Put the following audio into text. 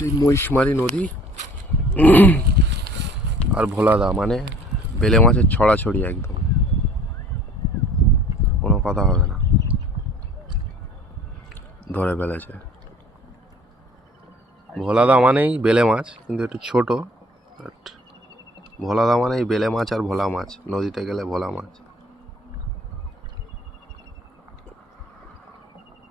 সেই মহিষমারি নদী আর ভোলাদা মানে বেলে মাছের ছড়াছড়ি একদম, কোনো কথা হবে না। ধরে ফেলেছে। ভোলাদা মানেই বেলে মাছ, কিন্তু একটু ছোট। বাট ভোলাদা মানেই বেলে মাছ আর ভোলা মাছ, নদীতে গেলে ভোলা মাছ।